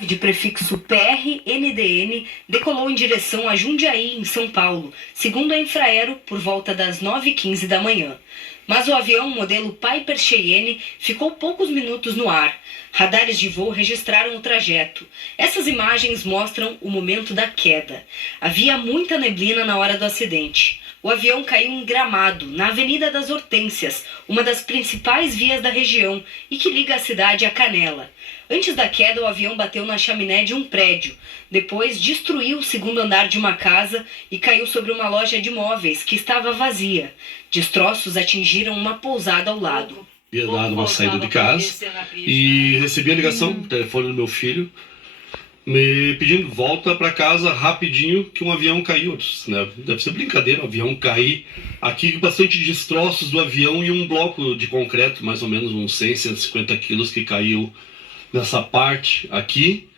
de prefixo PR-NDN decolou em direção a Jundiaí, em São Paulo, segundo a Infraero, por volta das 9h15 da manhã. Mas o avião modelo Piper Cheyenne ficou poucos minutos no ar. Radares de voo registraram o trajeto. Essas imagens mostram o momento da queda. Havia muita neblina na hora do acidente. O avião caiu em Gramado, na Avenida das Hortênsias, uma das principais vias da região e que liga a cidade a Canela. Antes da queda, o avião bateu na chaminé de um prédio. Depois, destruiu o segundo andar de uma casa e caiu sobre uma loja de móveis que estava vazia. Destroços atingiram uma pousada ao lado. Havia dado uma saída de casa e recebi a ligação do telefone do meu filho me pedindo volta para casa rapidinho que um avião caiu. Né? Deve ser brincadeira, o avião cair. Aqui bastante destroços do avião e um bloco de concreto, mais ou menos uns 100, 150 quilos, que caiu nessa parte aqui,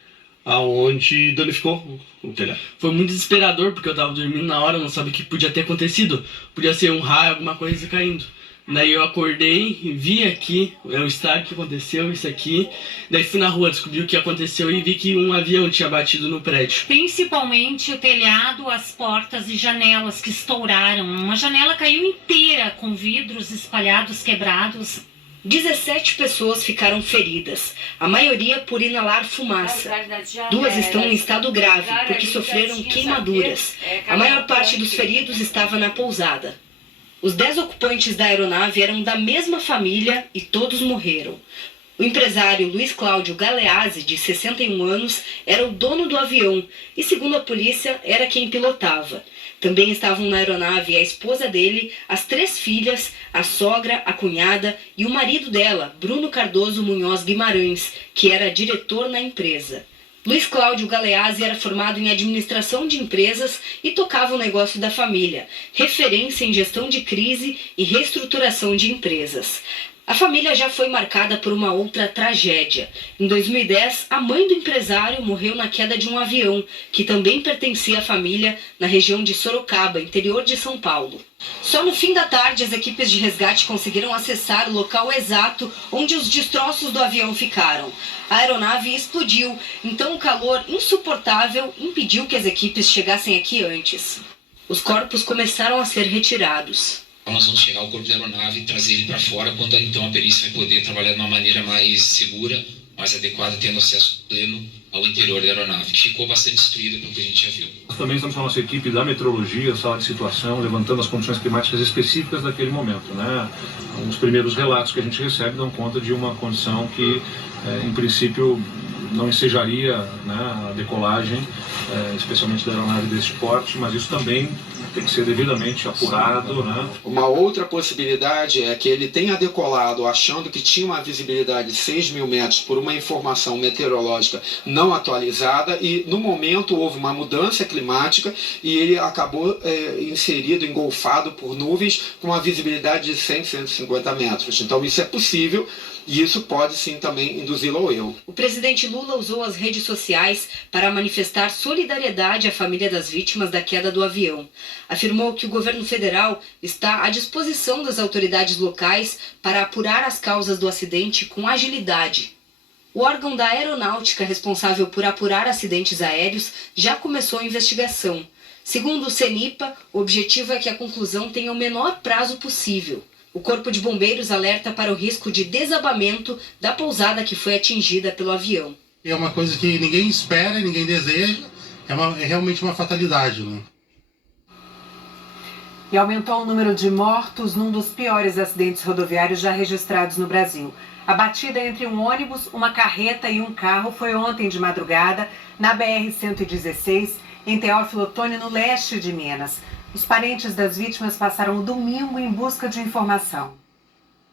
aonde danificou o telhado. Foi muito desesperador, porque eu tava dormindo na hora, não sabia o que podia ter acontecido. Podia ser um raio, alguma coisa caindo. Daí eu acordei, vi aqui o estrago que aconteceu, isso aqui. Daí fui na rua, descobri o que aconteceu e vi que um avião tinha batido no prédio. Principalmente o telhado, as portas e janelas que estouraram. Uma janela caiu inteira, com vidros espalhados, quebrados. 17 pessoas ficaram feridas, a maioria por inalar fumaça. 2 estão em estado grave, porque sofreram queimaduras. A maior parte dos feridos estava na pousada. Os 10 ocupantes da aeronave eram da mesma família e todos morreram. O empresário Luiz Cláudio Galeazzi, de 61 anos, era o dono do avião e, segundo a polícia, era quem pilotava. Também estavam na aeronave a esposa dele, as 3 filhas, a sogra, a cunhada e o marido dela, Bruno Cardoso Munhoz Guimarães, que era diretor na empresa. Luiz Cláudio Galeazzi era formado em administração de empresas e tocava o negócio da família, referência em gestão de crise e reestruturação de empresas. A família já foi marcada por uma outra tragédia. Em 2010, a mãe do empresário morreu na queda de um avião, que também pertencia à família, na região de Sorocaba, interior de São Paulo. Só no fim da tarde, as equipes de resgate conseguiram acessar o local exato onde os destroços do avião ficaram. A aeronave explodiu, então o calor insuportável impediu que as equipes chegassem aqui antes. Os corpos começaram a ser retirados. Nós vamos chegar ao corpo da aeronave e trazer ele para fora, quando então a perícia vai poder trabalhar de uma maneira mais segura, mais adequada, tendo acesso pleno ao interior da aeronave, que ficou bastante destruída pelo que a gente já viu. Nós também estamos com a nossa equipe da meteorologia, sala de situação, levantando as condições climáticas específicas daquele momento, né? Os primeiros relatos que a gente recebe dão conta de uma condição que, em princípio, não ensejaria, né, a decolagem, especialmente da aeronave desse porte, mas isso também tem que ser devidamente apurado, né? Uma outra possibilidade é que ele tenha decolado achando que tinha uma visibilidade de 6.000 metros por uma informação meteorológica não atualizada e no momento houve uma mudança climática e ele acabou inserido, engolfado por nuvens com uma visibilidade de 100, 150 metros. Então isso é possível. E isso pode sim também induzi-lo ao erro. O presidente Lula usou as redes sociais para manifestar solidariedade à família das vítimas da queda do avião. Afirmou que o governo federal está à disposição das autoridades locais para apurar as causas do acidente com agilidade. O órgão da aeronáutica responsável por apurar acidentes aéreos já começou a investigação. Segundo o CENIPA, o objetivo é que a conclusão tenha o menor prazo possível. O Corpo de Bombeiros alerta para o risco de desabamento da pousada que foi atingida pelo avião. É uma coisa que ninguém espera, ninguém deseja, é realmente uma fatalidade, né? E aumentou o número de mortos num dos piores acidentes rodoviários já registrados no Brasil. A batida entre um ônibus, uma carreta e um carro foi ontem de madrugada na BR-116, em Teófilo Otoni, no leste de Minas. Os parentes das vítimas passaram o domingo em busca de informação.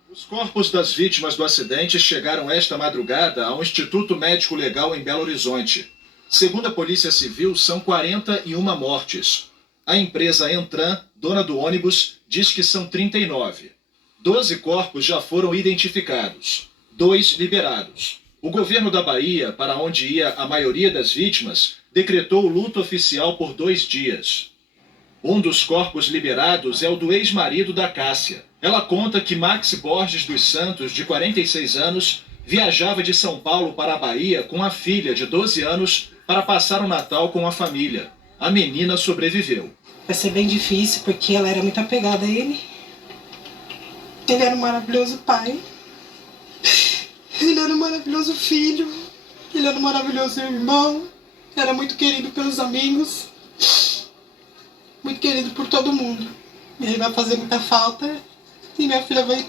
Os corpos das vítimas do acidente chegaram esta madrugada ao Instituto Médico Legal em Belo Horizonte. Segundo a Polícia Civil, são 41 mortes. A empresa Entran, dona do ônibus, diz que são 39. 12 corpos já foram identificados, 2 liberados. O governo da Bahia, para onde ia a maioria das vítimas, decretou o luto oficial por 2 dias. Um dos corpos liberados é o do ex-marido da Cássia. Ela conta que Maxi Borges dos Santos, de 46 anos, viajava de São Paulo para a Bahia com a filha de 12 anos para passar o Natal com a família. A menina sobreviveu. Vai ser bem difícil porque ela era muito apegada a ele. Ele era um maravilhoso pai. Ele era um maravilhoso filho. Ele era um maravilhoso irmão. Era muito querido pelos amigos. Muito querido por todo mundo. Ele vai fazer muita falta. E minha filha vai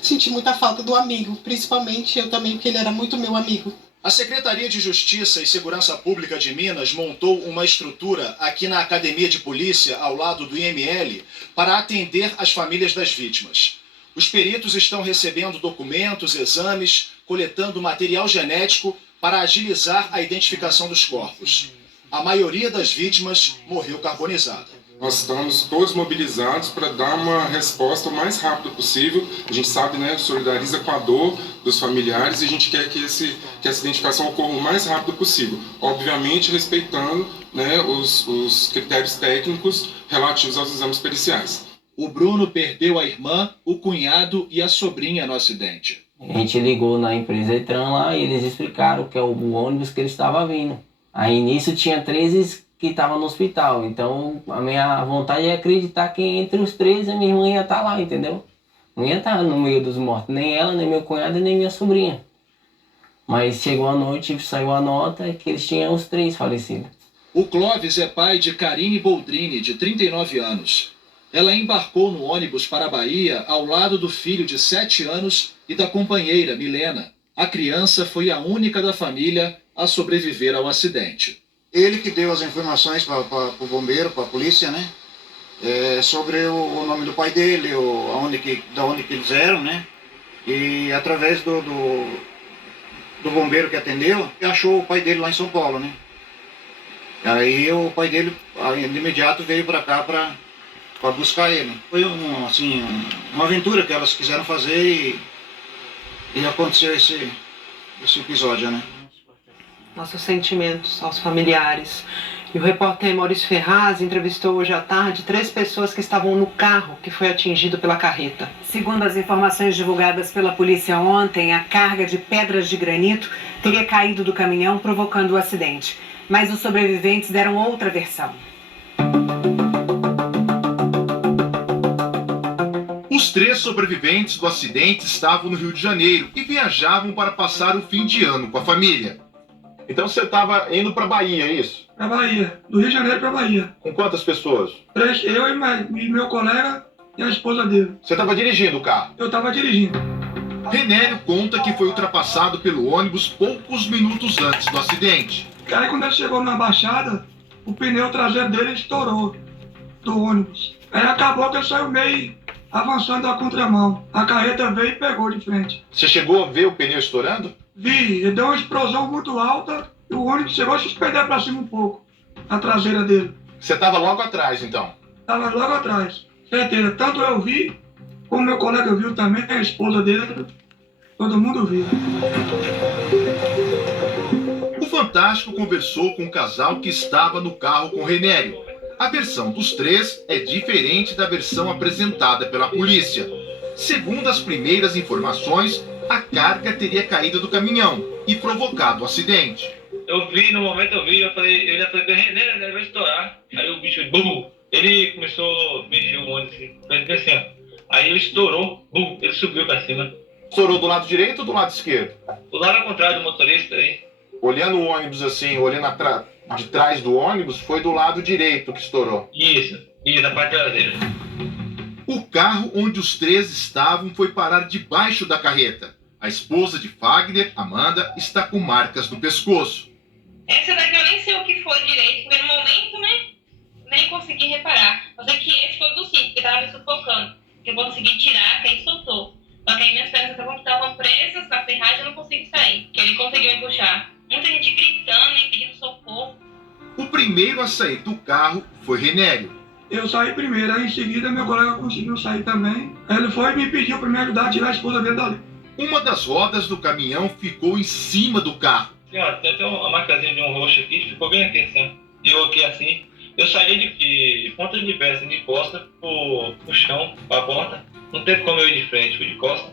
sentir muita falta do amigo. Principalmente eu também, porque ele era muito meu amigo. A Secretaria de Justiça e Segurança Pública de Minas montou uma estrutura aqui na Academia de Polícia, ao lado do IML, para atender as famílias das vítimas. Os peritos estão recebendo documentos, exames, coletando material genético para agilizar a identificação dos corpos. A maioria das vítimas morreu carbonizada. Nós estamos todos mobilizados para dar uma resposta o mais rápido possível. A gente sabe, né, solidariza com a dor dos familiares e a gente quer que essa identificação ocorra o mais rápido possível. Obviamente, respeitando, né, os critérios técnicos relativos aos exames periciais. O Bruno perdeu a irmã, o cunhado e a sobrinha no acidente. A gente ligou na empresa Etran lá e eles explicaram que é o ônibus que ele estava vindo. Aí nisso tinha 13 que estavam no hospital, então a minha vontade é acreditar que entre os 13 a minha irmã ia estar lá, entendeu? Não ia estar no meio dos mortos, nem ela, nem meu cunhado, nem minha sobrinha. Mas chegou a noite, saiu a nota que eles tinham os 3 falecidos. O Clóvis é pai de Karine Boldrini, de 39 anos. Ela embarcou no ônibus para a Bahia ao lado do filho de 7 anos e da companheira, Milena. A criança foi a única da família a sobreviver ao acidente. Ele que deu as informações para o bombeiro, para a polícia, né? Sobre o nome do pai dele, da onde que eles eram, né? E através do bombeiro que atendeu, achou o pai dele lá em São Paulo, né? Aí o pai dele, de imediato, veio para cá para buscar ele. Foi uma aventura que elas quiseram fazer e aconteceu esse episódio, né? Nossos sentimentos aos familiares. E o repórter Maurício Ferraz entrevistou hoje à tarde 3 pessoas que estavam no carro que foi atingido pela carreta. Segundo as informações divulgadas pela polícia ontem, a carga de pedras de granito teria caído do caminhão, provocando o acidente. Mas os sobreviventes deram outra versão. Os 3 sobreviventes do acidente estavam no Rio de Janeiro e viajavam para passar o fim de ano com a família. Então você estava indo para Bahia, é isso? Para Bahia, do Rio de Janeiro para Bahia. Com quantas pessoas? 3, eu e meu colega e a esposa dele. Você estava dirigindo o carro? Eu estava dirigindo. Renério conta que foi ultrapassado pelo ônibus poucos minutos antes do acidente. Aí quando ele chegou na baixada, o pneu traseiro dele estourou do ônibus. Aí acabou que ele saiu meio avançando a contramão. A carreta veio e pegou de frente. Você chegou a ver o pneu estourando? Vi, ele deu uma explosão muito alta e o ônibus chegou a suspender para cima um pouco, a traseira dele. Você estava logo atrás, então? Estava logo atrás, certeza. Tanto eu vi, como meu colega viu também, a esposa dele, todo mundo viu. O Fantástico conversou com o casal que estava no carro com Renério. A versão dos 3 é diferente da versão apresentada pela polícia. Segundo as primeiras informações, a carga teria caído do caminhão e provocado o acidente. Eu vi, no momento eu falei, eu já falei, René, né, vai estourar. Aí o bicho, bum, ele começou a mexer o ônibus assim, ó. Aí ele estourou, bum, ele subiu pra cima. Estourou do lado direito ou do lado esquerdo? Do lado ao contrário do motorista aí. Olhando o ônibus assim, olhando de trás do ônibus, foi do lado direito que estourou. Isso, da parte traseira. O carro onde os 3 estavam foi parar debaixo da carreta. A esposa de Fagner, Amanda, está com marcas no pescoço. Essa daqui eu nem sei o que foi direito, porque no momento, né, nem consegui reparar. Eu sei que esse foi do cinto, que estava me sufocando. Que eu consegui tirar, que aí soltou. Só que aí minhas pernas estavam presas na ferragem e eu não consegui sair. Que ele conseguiu me puxar. Muita gente gritando e pedindo socorro. O primeiro a sair do carro foi Renério. Eu saí primeiro, aí em seguida meu colega conseguiu sair também. Ele foi e me pediu para me ajudar a tirar a esposa dele dali. Uma das rodas do caminhão ficou em cima do carro. Tem até uma marcazinha de um roxo aqui, ficou bem aqui assim. E eu aqui assim, eu saí de ponta de pé, assim, de costa pro chão, pra porta. Não teve como eu ir de frente, fui de costa.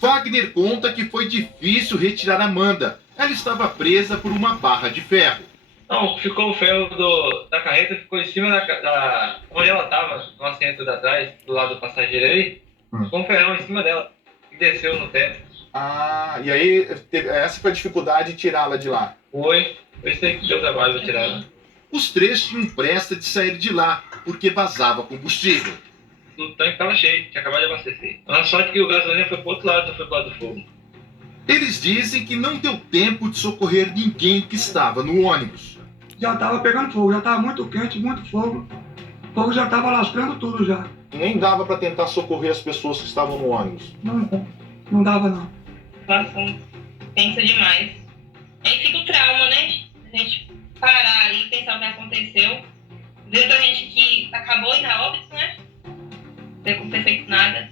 Wagner conta que foi difícil retirar Amanda. Ela estava presa por uma barra de ferro. Não, ficou o ferro da carreta, ficou em cima da onde ela estava, no assento de atrás, do lado do passageiro aí. Ficou um ferrão em cima dela e desceu no teto. Ah, e aí essa foi a dificuldade de tirá-la de lá? Foi isso aí que deu trabalho para tirar ela. Os três tinham pressa de sair de lá, porque vazava combustível. O tanque estava cheio, tinha acabado de abastecer. A sorte que o gasolina foi pro outro lado, não foi pro lado do fogo. Eles dizem que não deu tempo de socorrer ninguém que estava no ônibus. Já estava pegando fogo, já estava muito quente, muito fogo. O fogo já estava lascando tudo já. Nem dava para tentar socorrer as pessoas que estavam no ônibus? Não dava não. Nossa, pensa demais. Aí fica o trauma, né? A gente parar ali e pensar o que aconteceu. Ver pra gente que acabou e na óbito, né? Não tem como ter feito nada.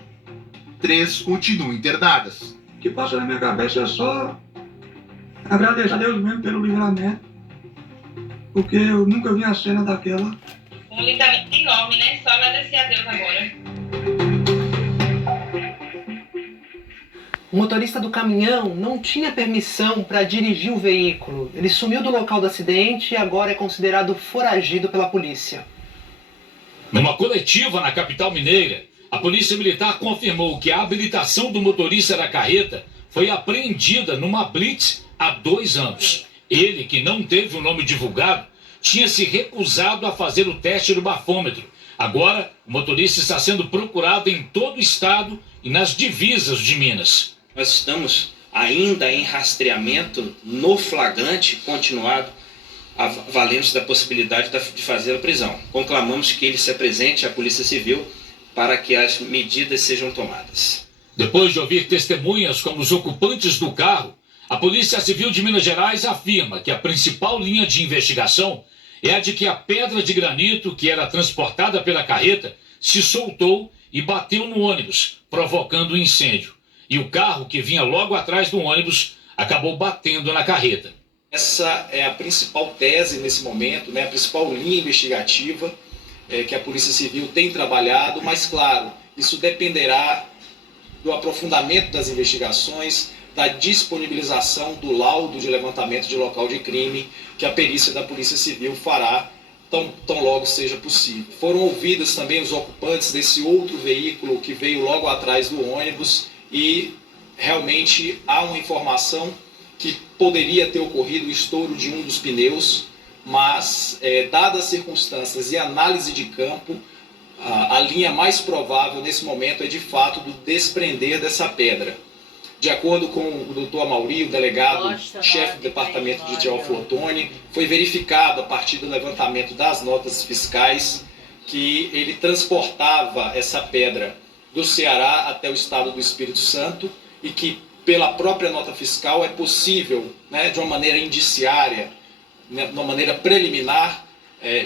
3 continuam internadas. O que passa na minha cabeça é só agradecer a Deus mesmo pelo livramento. Porque eu nunca vi a cena daquela. Um livramento enorme, né? Só agradecer a Deus agora. O motorista do caminhão não tinha permissão para dirigir o veículo. Ele sumiu do local do acidente e agora é considerado foragido pela polícia. Numa coletiva na capital mineira, a Polícia Militar confirmou que a habilitação do motorista da carreta foi apreendida numa blitz há 2 anos. Ele, que não teve o nome divulgado, tinha se recusado a fazer o teste do bafômetro. Agora, o motorista está sendo procurado em todo o estado e nas divisas de Minas. Nós estamos ainda em rastreamento no flagrante continuado, valendo-se da possibilidade de fazer a prisão. Conclamamos que ele se apresente à Polícia Civil para que as medidas sejam tomadas. Depois de ouvir testemunhas como os ocupantes do carro, a Polícia Civil de Minas Gerais afirma que a principal linha de investigação é a de que a pedra de granito que era transportada pela carreta se soltou e bateu no ônibus, provocando um incêndio. E o carro que vinha logo atrás do ônibus acabou batendo na carreta. Essa é a principal tese nesse momento, né, a principal linha investigativa que a Polícia Civil tem trabalhado, mas claro, isso dependerá do aprofundamento das investigações, da disponibilização do laudo de levantamento de local de crime que a perícia da Polícia Civil fará tão logo seja possível. Foram ouvidos também os ocupantes desse outro veículo que veio logo atrás do ônibus e realmente há uma informação que poderia ter ocorrido o estouro de um dos pneus, mas dadas as circunstâncias e análise de campo, a linha mais provável nesse momento é de fato do desprender dessa pedra. De acordo com o Dr. Amauri, o delegado, chefe do departamento de Geoffrey Ottoni, foi verificado a partir do levantamento das notas fiscais que ele transportava essa pedra do Ceará até o estado do Espírito Santo e que pela própria nota fiscal é possível, né, de uma maneira indiciária, né, de uma maneira preliminar,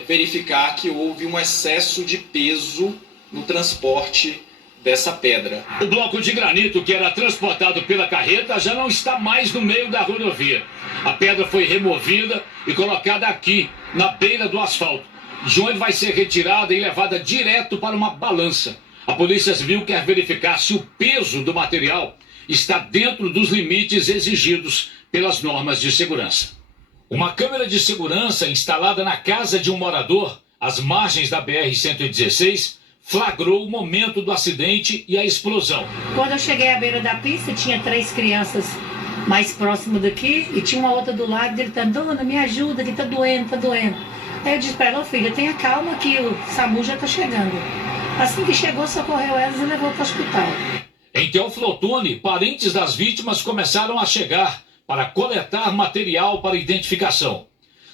verificar que houve um excesso de peso no transporte dessa pedra. O bloco de granito que era transportado pela carreta já não está mais no meio da rodovia. A pedra foi removida e colocada aqui, na beira do asfalto, de onde vai ser retirada e levada direto para uma balança. A Polícia Civil quer verificar se o peso do material está dentro dos limites exigidos pelas normas de segurança. Uma câmera de segurança instalada na casa de um morador, às margens da BR-116, flagrou o momento do acidente e a explosão. Quando eu cheguei à beira da pista, tinha 3 crianças mais próximo daqui e tinha uma outra do lado gritando: "Dona, me ajuda, que tá doendo, tá doendo". Aí eu disse para ela: "Ô filha, tenha calma que o SAMU já tá chegando". Assim que chegou, socorreu elas e levou para o hospital. Em Geoffrey Ottoni, parentes das vítimas começaram a chegar para coletar material para identificação.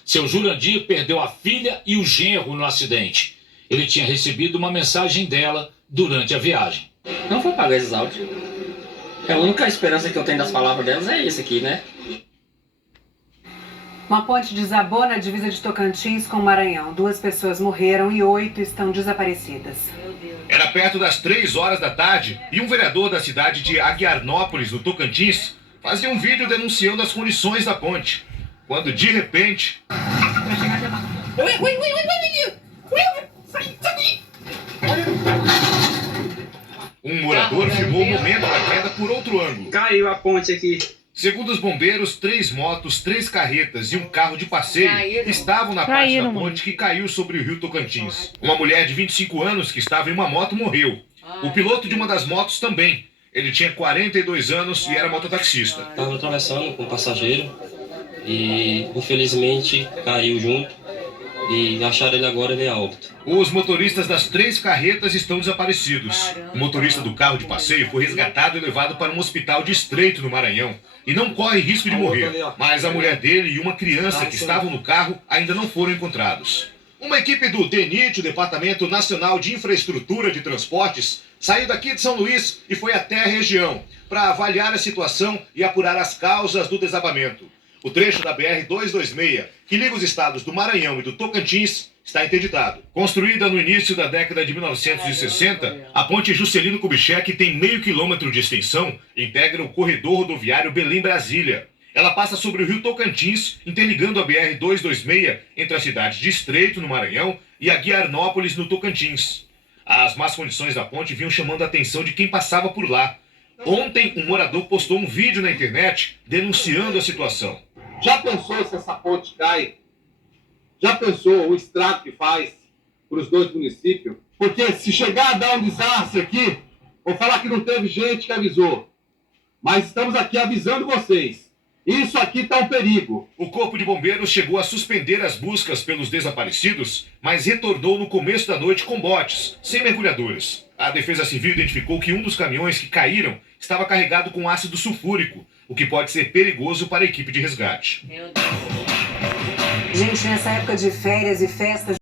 Seu Jurandir perdeu a filha e o genro no acidente. Ele tinha recebido uma mensagem dela durante a viagem. Não vou pagar esses áudios. A única esperança que eu tenho das palavras delas é isso aqui, né? Uma ponte desabou na divisa de Tocantins com o Maranhão. 2 pessoas morreram e 8 estão desaparecidas. Era perto das 3 horas da tarde e um vereador da cidade de Aguiarnópolis, no Tocantins, fazia um vídeo denunciando as condições da ponte. Quando, de repente... Um morador filmou o momento da queda por outro ângulo. Caiu a ponte aqui. Segundo os bombeiros, 3 motos, 3 carretas e um carro de passeio estavam na parte da ponte que caiu sobre o rio Tocantins. Uma mulher de 25 anos que estava em uma moto morreu. O piloto de uma das motos também. Ele tinha 42 anos e era mototaxista. Estava atravessando com um passageiro e infelizmente caiu junto e acharam ele agora em óbito. Os motoristas das 3 carretas estão desaparecidos. O motorista do carro de passeio foi resgatado e levado para um hospital de Estreito, no Maranhão, e não corre risco de morrer. Mas a mulher dele e uma criança que estavam no carro ainda não foram encontrados. Uma equipe do DENIT, o Departamento Nacional de Infraestrutura de Transportes, saiu daqui de São Luís e foi até a região para avaliar a situação e apurar as causas do desabamento. O trecho da BR-226, que liga os estados do Maranhão e do Tocantins, está interditado. Construída no início da década de 1960, a ponte Juscelino Kubitschek tem meio quilômetro de extensão e integra o corredor rodoviário Belém-Brasília. Ela passa sobre o rio Tocantins, interligando a BR-226 entre a cidade de Estreito, no Maranhão, e a Guiarnópolis, no Tocantins. As más condições da ponte vinham chamando a atenção de quem passava por lá. Ontem, um morador postou um vídeo na internet denunciando a situação. Já pensou se essa ponte cai? Já pensou o estrago que faz para os 2 municípios? Porque se chegar a dar um desastre aqui, vou falar que não teve gente que avisou. Mas estamos aqui avisando vocês. Isso aqui está um perigo. O Corpo de Bombeiros chegou a suspender as buscas pelos desaparecidos, mas retornou no começo da noite com botes, sem mergulhadores. A Defesa Civil identificou que um dos caminhões que caíram estava carregado com ácido sulfúrico, o que pode ser perigoso para a equipe de resgate. Gente, nessa época de férias e festas,